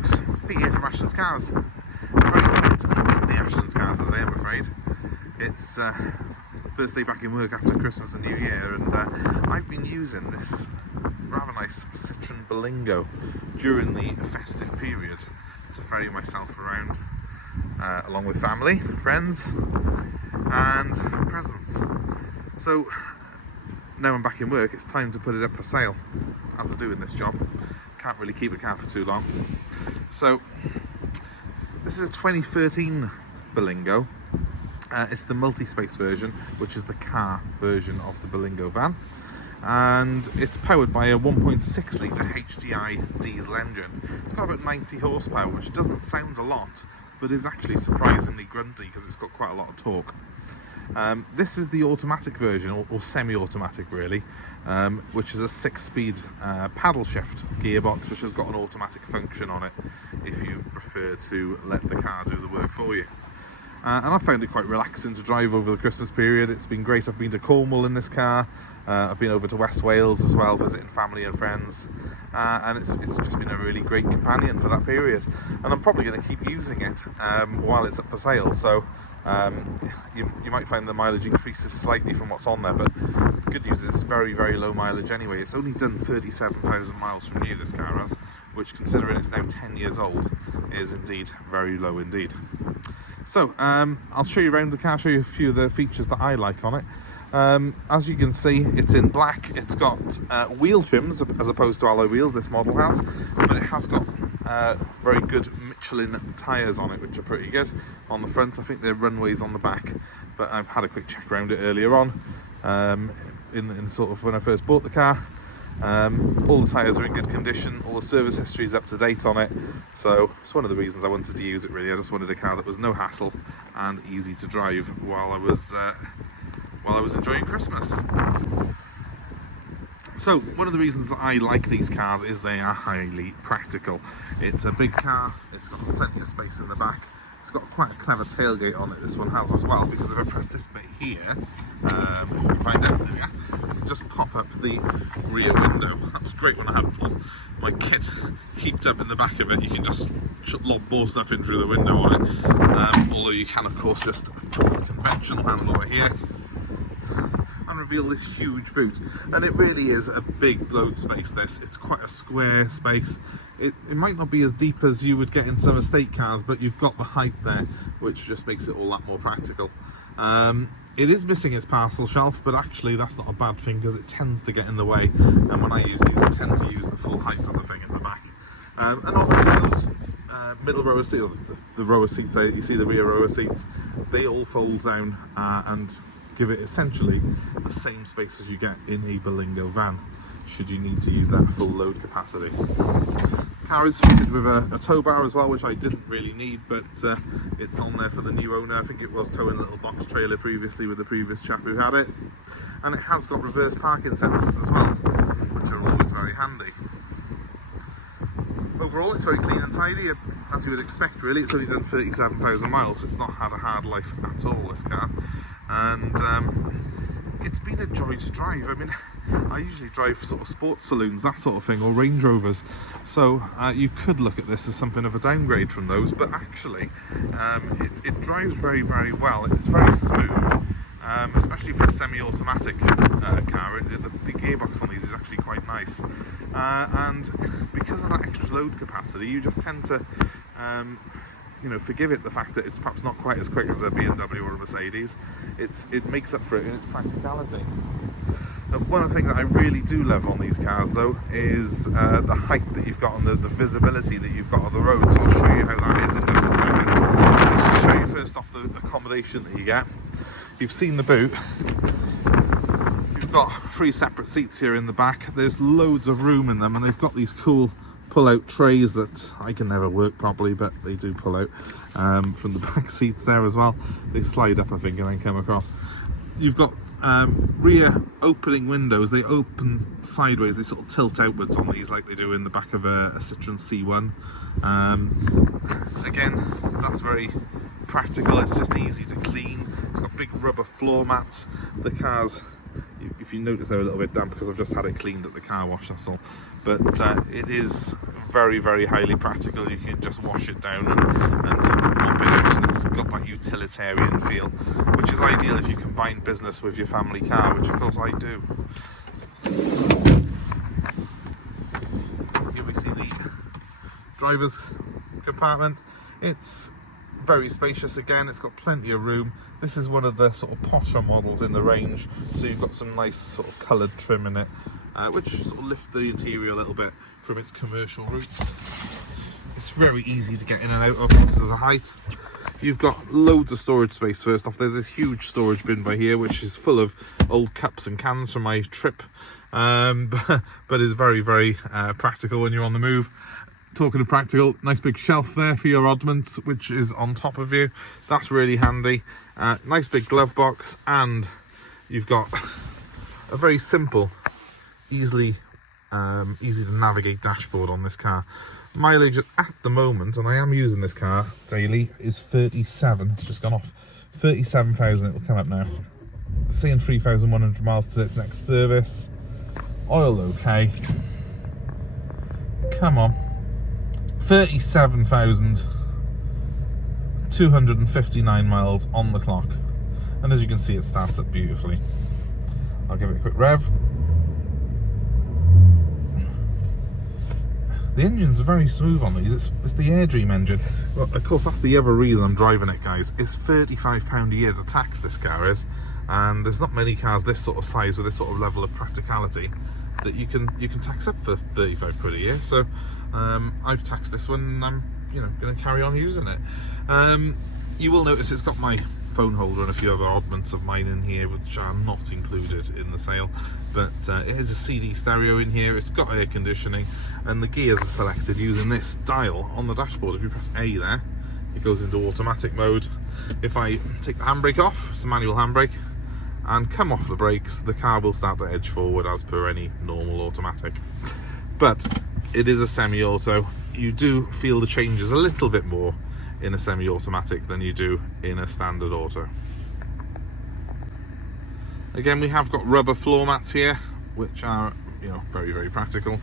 folks, Pete here from Ashton's Cars. Very quiet on the Ashton's Cars today, I'm afraid. It's first day back in work after Christmas and New Year, and I've been using this rather nice Citroen Berlingo during the festive period to ferry myself around along with family, friends and presents. So now I'm back in work, it's time to put it up for sale, as I do in this job. Can't really keep a car for too long. So this is a 2013 Berlingo. It's the multi-space version, which is the car version of the Berlingo van, and it's powered by a 1.6 litre HDI diesel engine. It's got about 90 horsepower, which doesn't sound a lot, but is actually surprisingly grunty because it's got quite a lot of torque. This is the automatic version, or semi-automatic really, which is a 6-speed paddle shift gearbox, which has got an automatic function on it if you prefer to let the car do the work for you. And I found it quite relaxing to drive over the Christmas period. It's been great. I've been to Cornwall in this car. I've been over to West Wales as well, visiting family and friends. And it's just been a really great companion for that period. And I'm probably going to keep using it while it's up for sale. So you might find the mileage increases slightly from what's on there, but the good news is it's very, very low mileage anyway. It's only done 37,000 miles from new, this car has, which, considering it's now 10 years old, is indeed very low indeed. So I'll show you around the car, show you a few of the features that I like on it. As you can see, it's in black. It's got wheel trims as opposed to alloy wheels, this model has, but it has got very good Michelin tyres on it, which are pretty good. On the front, I think they're runways on the back, but I've had a quick check around it earlier on, in sort of when I first bought the car. All the tyres are in good condition, all the service history is up to date on it, so it's one of the reasons I wanted to use it really. I just wanted a car that was no hassle and easy to drive while I was enjoying Christmas. So one of the reasons that I like these cars is they are highly practical. It's a big car, it's got plenty of space in the back. It's got quite a clever tailgate on it, this one has as well, because if I press this bit here, if you can find out there, you can just pop up the rear window. That was great when I had my kit heaped up in the back of it. You can just lob more stuff in through the window on it, although you can of course just put the conventional handle over here and reveal this huge boot. And it really is a big load space, this. It's quite a square space. It might not be as deep as you would get in some estate cars, but you've got the height there, which just makes it all that more practical. It is missing its parcel shelf, but actually that's not a bad thing because it tends to get in the way, and when I use these I tend to use the full height of the thing at the back. And obviously those middle row of seats, the row of seats there, you see the rear row of seats, they all fold down and give it essentially the same space as you get in a Berlingo van, should you need to use that full load capacity. The car is fitted with a tow bar as well, which I didn't really need, but it's on there for the new owner. I think it was towing a little box trailer previously with the previous chap who had it. And it has got reverse parking sensors as well, which are always very handy. Overall, it's very clean and tidy, as you would expect really. It's only done 37,000 miles, so it's not had a hard life at all, this car. And it's been a joy to drive. I mean, I usually drive sort of sports saloons, that sort of thing, or Range Rovers, so you could look at this as something of a downgrade from those, but actually it drives very, very well. It's very smooth, especially for a semi-automatic car. The gearbox on these is actually quite nice, and because of that extra load capacity, you just tend to forgive it the fact that it's perhaps not quite as quick as a BMW or a Mercedes. It makes up for it in its practicality. One of the things that I really do love on these cars though is the height that you've got and the visibility that you've got on the road, so I'll show you how that is in just a second. Let's just show you first off the accommodation that you get. You've seen the boot. You've got 3 separate seats here in the back. There's loads of room in them, and they've got these cool pull-out trays that I can never work properly, but they do pull out from the back seats there as well. They slide up, I think, and then come across. You've got rear opening windows. They open sideways, they sort of tilt outwards on these like they do in the back of a Citroen C1. Again, that's very practical. It's just easy to clean. It's got big rubber floor mats. The car's, if you notice, they're a little bit damp because I've just had it cleaned at the car wash, that's all. But it is very, very highly practical. You can just wash it down and sort of mop it out, and it's got that utilitarian feel, which is ideal if you combine business with your family car, which of course I do. Here we see the driver's compartment. It's very spacious again, it's got plenty of room. This is one of the sort of posher models in the range, so you've got some nice sort of coloured trim in it, which sort of lift the interior a little bit from its commercial roots. It's very easy to get in and out of because of the height. You've got loads of storage space. First off, there's this huge storage bin by here, which is full of old cups and cans from my trip, but is very, very practical when you're on the move. Talking of practical, nice big shelf there for your oddments, which is on top of you. That's really handy. Nice big glove box, and you've got a very simple, easy to navigate dashboard on this car. Mileage at the moment, and I am using this car daily, is 37. It's just gone off 37,000. It'll come up now. Saying 3,100 miles to its next service. Oil okay. Come on. 37,259 miles on the clock, and as you can see, it starts up beautifully. I'll give it a quick rev. The engines are very smooth on these. It's the AIRDREAM engine. Well, of course, that's the other reason I'm driving it, guys. It's £35 a year to tax, this car is, and there's not many cars this sort of size with this sort of level of practicality that you can tax up for 35 quid a year. So I've taxed this one, and I'm going to carry on using it. You will notice it's got my phone holder and a few other oddments of mine in here, which are not included in the sale, but it has a CD stereo in here. It's got air conditioning, and the gears are selected using this dial on the dashboard. If you press A there, it goes into automatic mode. If I take the handbrake off, it's a manual handbrake, and come off the brakes, the car will start to edge forward as per any normal automatic. But it is a semi-auto. You do feel the changes a little bit more in a semi-automatic than you do in a standard auto. Again, we have got rubber floor mats here, which are very, very practical.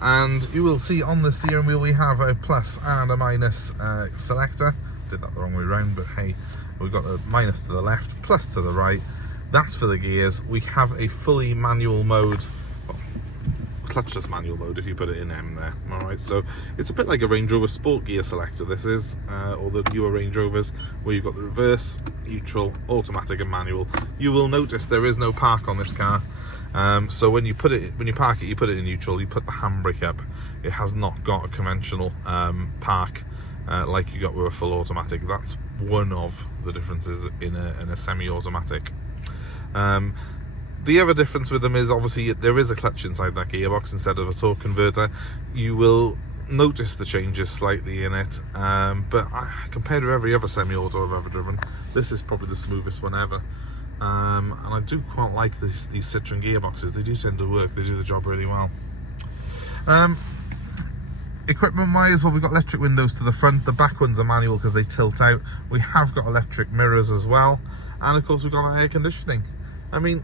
And you will see on the steering wheel we have a plus and a minus selector. Did that the wrong way around, but hey, we've got a minus to the left, plus to the right. That's for the gears. We have a fully manual mode, well, clutchless manual mode if you put it in M there. Alright, so it's a bit like a Range Rover Sport gear selector, this is, or the newer Range Rovers, where you've got the reverse, neutral, automatic and manual. You will notice there is no park on this car. So when you park it, you put it in neutral, you put the handbrake up. It has not got a conventional park like you got with a full automatic. That's one of the differences in a semi-automatic. The other difference with them is obviously there is a clutch inside that gearbox instead of a torque converter. You will notice the changes slightly in it, but compared to every other semi-auto I've ever driven, this is probably the smoothest one ever. And I do quite like these Citroen gearboxes. They do tend to work, they do the job really well. Equipment wise, well, we've got electric windows to the front. The back ones are manual because they tilt out. We have got electric mirrors as well, and of course we've got air conditioning. I mean,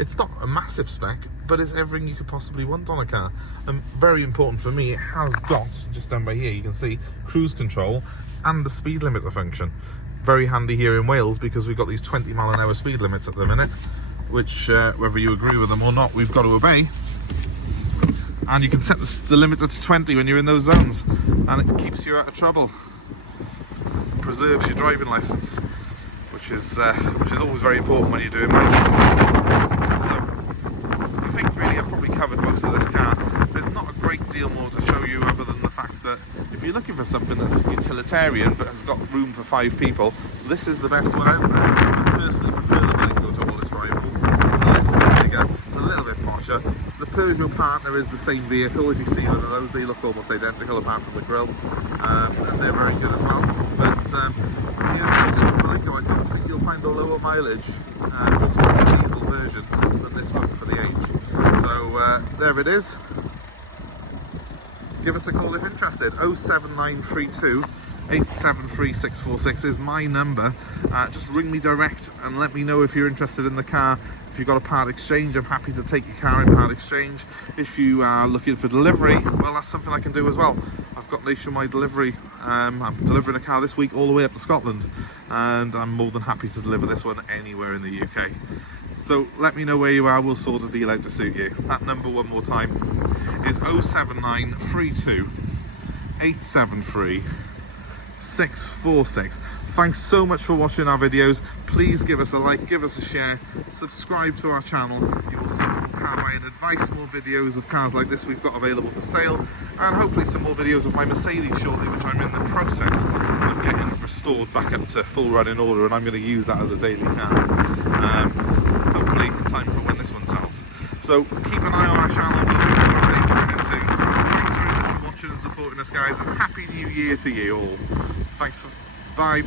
it's not a massive spec, but it's everything you could possibly want on a car. And very important for me, it has got, just down by here you can see, cruise control and the speed limiter function. Very handy here in Wales because we've got these 20-mile-an-hour speed limits at the minute, which whether you agree with them or not, we've got to obey. And you can set the limiter to 20 when you're in those zones, and it keeps you out of trouble. Preserves your driving license, which is always very important when you're doing manual. So I think really I've probably covered most of this car. There's not a great deal more to show you other than the fact that if you're looking for something that's utilitarian but has got room for 5 people, this is the best one out there. I personally prefer the Berlingo to all its rivals. It's a little bit bigger, it's a little bit posher. The Peugeot partner is the same vehicle. If you see one of those, they look almost identical apart from the grille, and they're very good as well. But here's the Citroen Berlingo. I don't think you'll find a lower mileage automatic diesel version than this one for the age. So there it is. Give us a call if interested. 07932 873 646 is my number. Just ring me direct and let me know if you're interested in the car. If you've got a part exchange, I'm happy to take your car in part exchange. If you are looking for delivery, well, that's something I can do as well. I've got nationwide delivery. I'm delivering a car this week all the way up to Scotland, and I'm more than happy to deliver this one anywhere in the UK. So let me know where you are, we'll sort a deal out to suit you. That number, one more time, is 07932 873 646. Thanks so much for watching our videos. Please give us a like, give us a share, subscribe to our channel. You will see more car buying advice, more videos of cars like this we've got available for sale, and hopefully some more videos of my Mercedes shortly, which I'm in the process of getting restored back up to full running order, and I'm going to use that as a daily car. Hopefully in time for when this one sells. So keep an eye on our channel, we'll be more updates coming soon. Thanks very much for watching and supporting us, guys, and Happy New Year to you all. Thanks for... Bye.